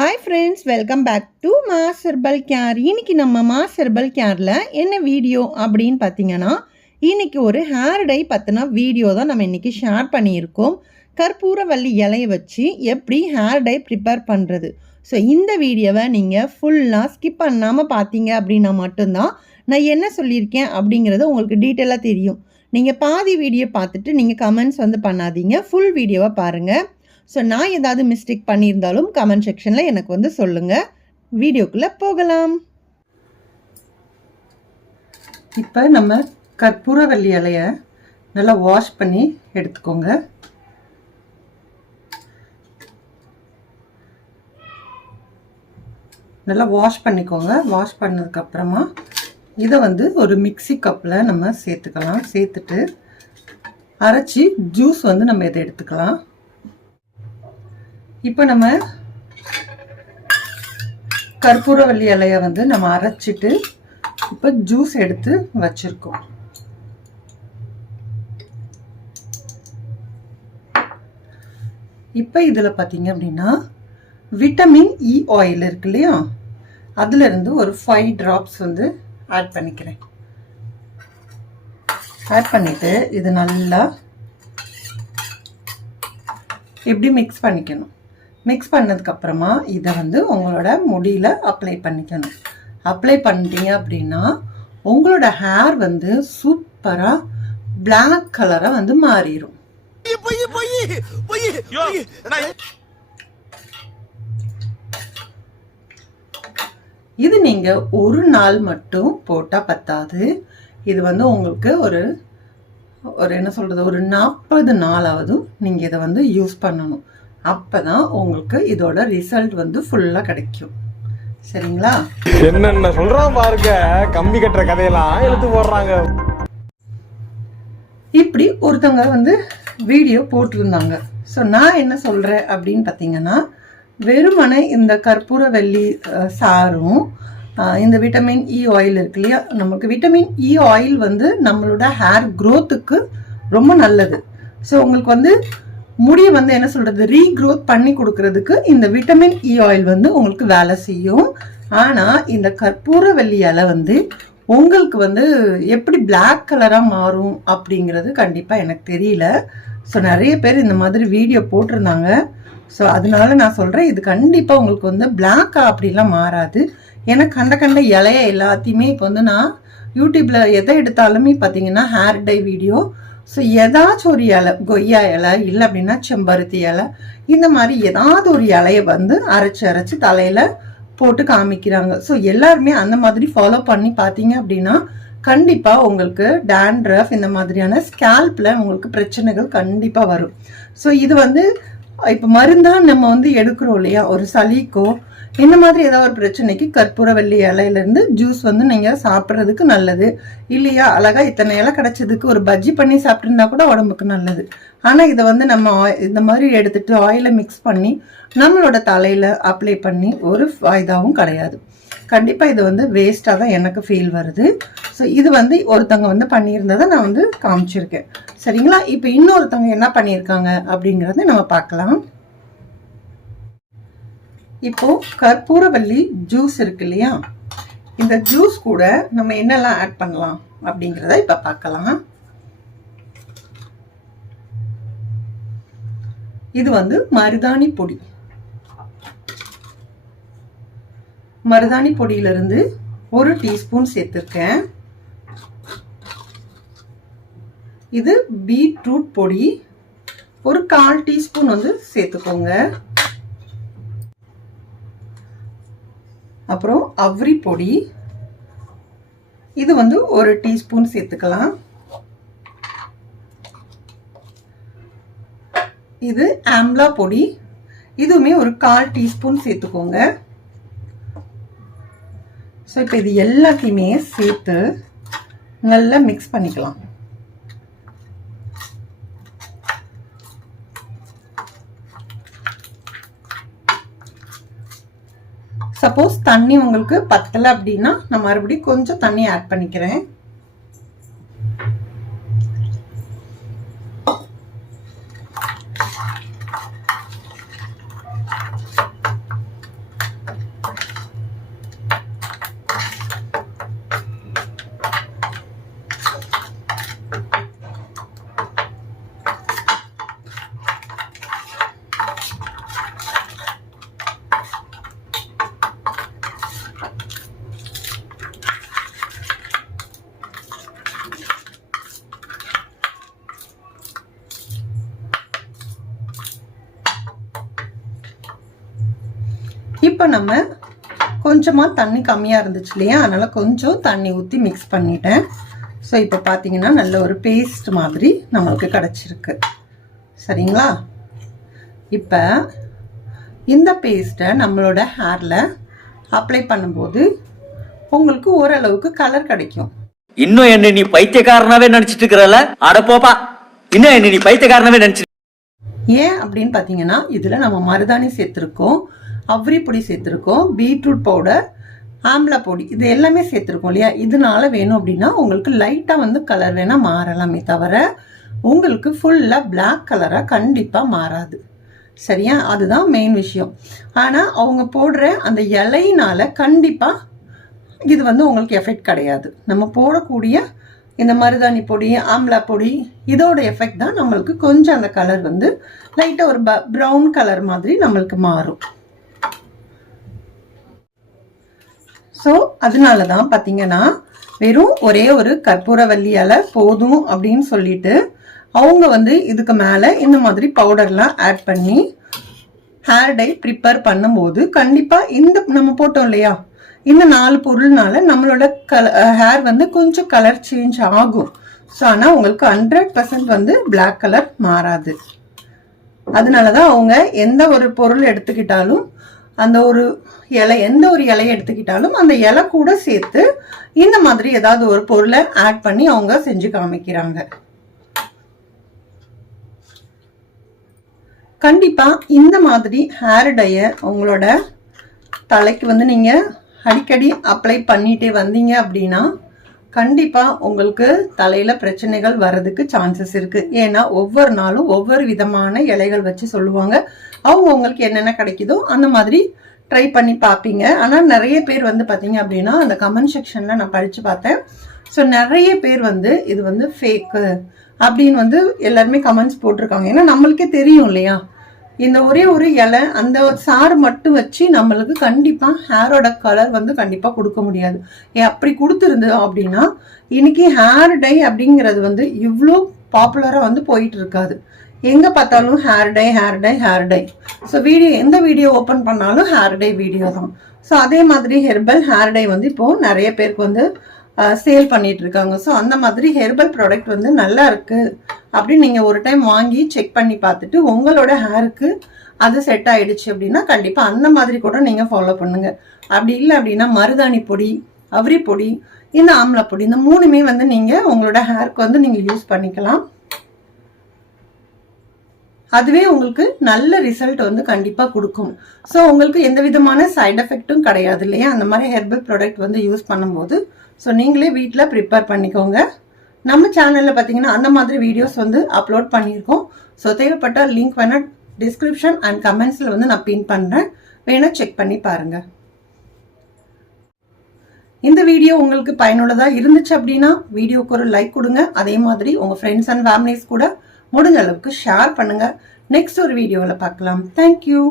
Hi friends, welcome back to Mass Herbal Care. இன்னைக்கு நம்ம Mass Herbal Careல என்ன video அப்படின்னு பார்த்தீங்கன்னா, இன்னைக்கு ஒரு ஹேர் டை பற்றின வீடியோ தான் நம்ம இன்னைக்கு ஷேர் பண்ணியிருக்கோம். கற்பூரவள்ளி இலையை வச்சு எப்படி ஹேர் டை ப்ரிப்பேர் பண்ணுறது. ஸோ இந்த வீடியோவை நீங்கள் ஃபுல்லாக ஸ்கிப் பண்ணாமல் பார்த்தீங்க அப்படின்னா மட்டும்தான் நான் என்ன சொல்லியிருக்கேன் அப்படிங்கிறது உங்களுக்கு டீட்டெயிலாக தெரியும். நீங்கள் பாதி வீடியோ பார்த்துட்டு நீங்கள் கமெண்ட்ஸ் பண்ணாதீங்க, ஃபுல் வீடியோவை பாருங்கள். ஸோ நான் ஏதாவது மிஸ்டேக் பண்ணியிருந்தாலும் கமெண்ட் செக்ஷனில் எனக்கு சொல்லுங்கள். வீடியோக்குள்ளே போகலாம். இப்போ நம்ம கற்பூரவள்ளி இலையை நல்லா வாஷ் பண்ணி எடுத்துக்கோங்க. நல்லா வாஷ் பண்ணிக்கோங்க. வாஷ் பண்ணதுக்கப்புறமா இதை ஒரு மிக்சி கப்பில் நம்ம சேர்த்துக்கலாம். சேர்த்துட்டு அரைச்சி ஜூஸ் நம்ம இதை எடுத்துக்கலாம். இப்போ நம்ம கற்பூரவள்ளி இலையை நம்ம அரைச்சிட்டு இப்போ ஜூஸ் எடுத்து வச்சிருக்கோம். இப்போ இதில் பார்த்தீங்க அப்படின்னா விட்டமின் இ ஆயில் இருக்கு இல்லையா, அதுலேருந்து ஒரு 5 drops ஆட் பண்ணிக்கிறேன். ஆட் பண்ணிட்டு இது நல்லா இப்படி மிக்ஸ் பண்ணிக்கணும். மிக்ஸ் பண்ணதுக்கப்புறமா இதை உங்களோட முடியில் அப்ளை பண்ணிக்கணும். அப்ளை பண்ணிட்டீங்க அப்படின்னா உங்களோட ஹேர் சூப்பராக பிளாக் கலராக மாறிடும். இது நீங்கள் ஒரு நாள் மட்டும் போட்டால் பத்தாது. இது உங்களுக்கு ஒரு என்ன சொல்கிறது, ஒரு 40 நாளாவது நீங்கள் இதை யூஸ் பண்ணணும். அப்போ தான் உங்களுக்கு இதோட ரிசல்ட் ஃபுல்லாக கிடைக்கும். சரிங்களா? என்னென்ன சொல்கிறான் பாருங்க, கம்பி கட்டுற கதையெல்லாம் எழுத்து போடுறாங்க. இப்படி ஒருத்தவங்க வீடியோ போட்டிருந்தாங்க. ஸோ நான் என்ன சொல்கிறேன் அப்படின்னு பார்த்தீங்கன்னா, வெறுமனை இந்த கற்பூரவள்ளி சாரும் இந்த விட்டமின் இ ஆயில் இருக்கு இல்லையா, நமக்கு விட்டமின் இ ஆயில் நம்மளோட ஹேர் க்ரோத்துக்கு ரொம்ப நல்லது. ஸோ உங்களுக்கு முடியை என்ன சொல்கிறது, ரீக்ரோத் பண்ணி கொடுக்கறதுக்கு இந்த விட்டமின் இ ஆயில் உங்களுக்கு வேலை செய்யும். ஆனால் இந்த கற்பூரவள்ளி இலை உங்களுக்கு எப்படி பிளாக் கலராக மாறும் அப்படிங்கிறது கண்டிப்பாக எனக்கு தெரியல. ஸோ நிறைய பேர் இந்த மாதிரி வீடியோ போட்டிருந்தாங்க. ஸோ அதனால நான் சொல்கிறேன், இது கண்டிப்பாக உங்களுக்கு பிளாக்காக அப்படிலாம் மாறாது. ஏன்னா கண்ட இலைய எல்லாத்தையுமே இப்போ நான் யூடியூப்பில் எதை எடுத்தாலுமே பார்த்தீங்கன்னா ஹேர் டை வீடியோ. ஸோ ஏதாச்சும் ஒரு இலை, கொய்யா இலை இல்லை அப்படின்னா செம்பருத்தி இலை, இந்த மாதிரி ஏதாவது ஒரு இலையை அரைச்சி தலையில் போட்டு காமிக்கிறாங்க. ஸோ எல்லாருமே அந்த மாதிரி ஃபாலோ பண்ணி பார்த்தீங்க அப்படின்னா கண்டிப்பாக உங்களுக்கு டேண்ட்ரஃப் இந்த மாதிரியான ஸ்கேல்பில் உங்களுக்கு பிரச்சனைகள் கண்டிப்பாக வரும். ஸோ இது இப்போ மருந்தாக நம்ம எடுக்கிறோம் இல்லையா, ஒரு சளிக்கோ இந்த மாதிரி ஏதாவது ஒரு பிரச்சனைக்கு கற்பூரவள்ளி இலையிலேருந்து ஜூஸ் நீங்கள் சாப்பிட்றதுக்கு நல்லது இல்லையா. அழகா இத்தனை இலை கிடைச்சதுக்கு ஒரு பஜ்ஜி பண்ணி சாப்பிட்ருந்தா கூட உடம்புக்கு நல்லது. ஆனால் இதை நம்ம இந்த மாதிரி எடுத்துட்டு ஆயிலை மிக்ஸ் பண்ணி நம்மளோட தலையில் அப்ளை பண்ணி ஒரு ஃபாய்தாவும் கிடையாது. கண்டிப்பாக இது வேஸ்ட்டாக தான் எனக்கு ஃபீல் வருது. ஸோ இது ஒருத்தவங்க பண்ணியிருந்ததை நான் காமிச்சிருக்கேன். சரிங்களா? இப்போ இன்னொருத்தவங்க என்ன பண்ணியிருக்காங்க அப்படிங்கிறத நம்ம பார்க்கலாம். இப்போ கற்பூரவள்ளி ஜூஸ் இருக்கு இல்லையா, இந்த ஜூஸ் கூட நம்ம என்னெல்லாம் ஆட் பண்ணலாம் அப்படிங்கிறத இப்போ பார்க்கலாம். இது மருதாணி பொடி. மருதாணி பொடியிலிருந்து 1 டீஸ்பூன் சேர்த்துருக்கேன். இது பீட்ரூட் பொடி ஒரு 1/4 டீஸ்பூன் சேர்த்துக்கோங்க. அப்புறம் அவ்ரி பொடி, இது 1 டீஸ்பூன் சேர்த்துக்கலாம். இது ஆம்லா பொடி, இதுவுமே ஒரு 1/4 டீஸ்பூன் சேர்த்துக்கோங்க. ஸோ இப்போ இது எல்லாத்தையுமே சேர்த்து நல்லா மிக்ஸ் பண்ணிக்கலாம். சப்போஸ் தண்ணி உங்களுக்கு பத்தலை அப்படின்னா நான் மறுபடியும் கொஞ்சம் தண்ணி ஆட் பண்ணிக்கிறேன். இப்போ நம்ம கொஞ்சமாக தண்ணி கம்மியாக இருந்துச்சு இல்லையா, அதனால் கொஞ்சம் தண்ணி ஊற்றி மிக்ஸ் பண்ணிட்டேன். ஸோ இப்போ பார்த்தீங்கன்னா நல்ல ஒரு பேஸ்ட் மாதிரி நம்மளுக்கு கிடச்சிருக்கு. சரிங்களா? இப்போ இந்த பேஸ்ட்டை நம்மளோட ஹேரில் அப்ளை பண்ணும்போது உங்களுக்கு ஓரளவுக்கு கலர் கிடைக்கும். இன்னும் என்ன நீ பைத்தியக்காரனாவே நினைச்சிட்டு இருக்கிறல? அட போப்பா, இன்னும் என்ன நீ பைத்தியக்காரனாவே நினைச்சு. ஏன் அப்படின்னு பார்த்தீங்கன்னா இதில் நம்ம மருதாணி சேர்த்துருக்கோம், அவ்ரி பொடி சேர்த்துருக்கோம், பீட்ரூட் பவுடர், ஆம்லா பொடி, இது எல்லாமே சேர்த்துருக்கோம் இல்லையா. இதனால வேணும் அப்படின்னா உங்களுக்கு லைட்டாக வந்து கலர் வேணால் மாறலாமே தவிர உங்களுக்கு ஃபுல்லாக பிளாக் கலராக கண்டிப்பாக மாறாது. சரியா? அதுதான் மெயின் விஷயம். ஆனால் அவங்க போடுற அந்த இலையினால கண்டிப்பாக இது வந்து உங்களுக்கு எஃபெக்ட் கிடையாது. நம்ம போடக்கூடிய இந்த மருதாணி பொடி, ஆம்லா பொடி, இதோட எஃபெக்ட் தான் நம்மளுக்கு கொஞ்சம் அந்த கலர் வந்து லைட்டாக ஒரு ப்ரௌன் கலர் மாதிரி நம்மளுக்கு மாறும். ஸோ அதனால தான் பார்த்தீங்கன்னா வெறும் ஒரே ஒரு கற்பூரவல்லி இலை போதும் அப்படின்னு சொல்லிட்டு அவங்க வந்து இதுக்கு மேலே இந்த மாதிரி பவுடர்லாம் ஆட் பண்ணி ஹேர் டை ப்ரிப்பேர் பண்ணும்போது கண்டிப்பாக இந்த நம்ம போட்டோம் இல்லையா, இந்த 4 பொருள்னால நம்மளோட ஹேர் வந்து கொஞ்சம் கலர் சேஞ்ச் ஆகும். ஸோ ஆனால் உங்களுக்கு 100% வந்து பிளாக் கலர் மாறாது. அதனால தான் அவங்க எந்த ஒரு பொருள் எடுத்துக்கிட்டாலும், அந்த ஒரு இலை, எந்த ஒரு இலையை எடுத்துக்கிட்டாலும் அந்த இலை கூட சேர்த்து இந்த மாதிரி ஏதாவது ஒரு பொருளை ஆட் பண்ணி அவங்க செஞ்சு காமிக்கிறாங்க. கண்டிப்பா இந்த மாதிரி ஹேர் டைய உங்களோட தலைக்கு வந்து நீங்க அடிக்கடி அப்ளை பண்ணிட்டே வந்தீங்க அப்படின்னா கண்டிப்பா உங்களுக்கு தலையில பிரச்சனைகள் வர்றதுக்கு சான்சஸ் இருக்கு. ஏன்னா ஒவ்வொரு நாளும் ஒவ்வொரு விதமான இலைகள் வச்சு சொல்லுவாங்க. அவங்க உங்களுக்கு என்னென்ன கிடைக்குதோ அந்த மாதிரி ட்ரை பண்ணி பார்ப்பீங்க. ஆனால் நிறைய பேர் வந்து பார்த்தீங்க அப்படின்னா அந்த கமெண்ட் செக்ஷன்ல நான் படிச்சு பார்த்தேன். ஸோ நிறைய பேர் வந்து இது வந்து ஃபேக்கு அப்படின்னு வந்து எல்லாருமே கமெண்ட்ஸ் போட்டிருக்காங்க. ஏன்னா நம்மளுக்கே தெரியும் இல்லையா, இந்த ஒரே ஒரு இலை அந்த சாறு மட்டும் வச்சு நம்மளுக்கு கண்டிப்பா ஹேரோட கலர் வந்து கண்டிப்பா கொடுக்க முடியாது. அப்படி கொடுத்துருந்து அப்படின்னா இன்னைக்கு ஹேர் டை அப்படிங்கிறது வந்து இவ்வளோ பாப்புலரா வந்து போயிட்டு இருக்காது. எங்க பார்த்தாலும் hair dye hair dye hair dye. So video எந்த வீடியோ ஓப்பன் பண்ணாலும் ஹேர் டை வீடியோ தான். ஸோ அதே மாதிரி ஹெர்பல் ஹேர் டை வந்து இப்போ நிறைய பேருக்கு வந்து சேல் பண்ணிட்டு இருக்காங்க. ஸோ அந்த மாதிரி ஹெர்பல் ப்ராடக்ட் வந்து நல்லா இருக்கு அப்படின்னு நீங்க ஒரு டைம் வாங்கி செக் பண்ணி பார்த்துட்டு உங்களோட ஹேருக்கு அது செட் ஆயிடுச்சு அப்படின்னா கண்டிப்பா அந்த மாதிரி கூட நீங்க ஃபாலோ பண்ணுங்க. அப்படி இல்லை அப்படின்னா மருதாணி பொடி, அவ்ரி பொடி, இந்த ஆம்லா பொடி, இந்த 3மே வந்து நீங்க உங்களோட ஹேருக்கு வந்து நீங்க யூஸ் பண்ணிக்கலாம். அதுவே உங்களுக்கு நல்ல ரிசல்ட் வந்து கண்டிப்பா கொடுக்கும். ஸோ உங்களுக்கு எந்த விதமான சைட் எஃபெக்டும் கிடையாது இல்லையா அந்த மாதிரி ஹெர்பல் ப்ராடக்ட் வந்து யூஸ் பண்ணும்போது. ஸோ நீங்களே வீட்டில் ப்ரிப்பேர் பண்ணிக்கோங்க. நம்ம சேனலில் பார்த்தீங்கன்னா அந்த மாதிரி வீடியோஸ் வந்து அப்லோட் பண்ணியிருக்கோம். ஸோ தேவைப்பட்ட லிங்க் வேணால் டிஸ்கிரிப்ஷன் அண்ட் கமெண்ட்ஸில் வந்து நான் பின் பண்ணுறேன், வேணால் செக் பண்ணி பாருங்கள். இந்த வீடியோ உங்களுக்கு பயனுள்ளதாக இருந்துச்சு அப்படின்னா வீடியோக்கு ஒரு லைக் கொடுங்க. அதே மாதிரி உங்கள் ஃப்ரெண்ட்ஸ் அண்ட் ஃபேமிலிஸ் கூட முடிஞ்ச அளவுக்கு ஷேர் பண்ணுங்கள். நெக்ஸ்ட் ஒரு வீடியோவில் பார்க்கலாம். தேங்க்யூ.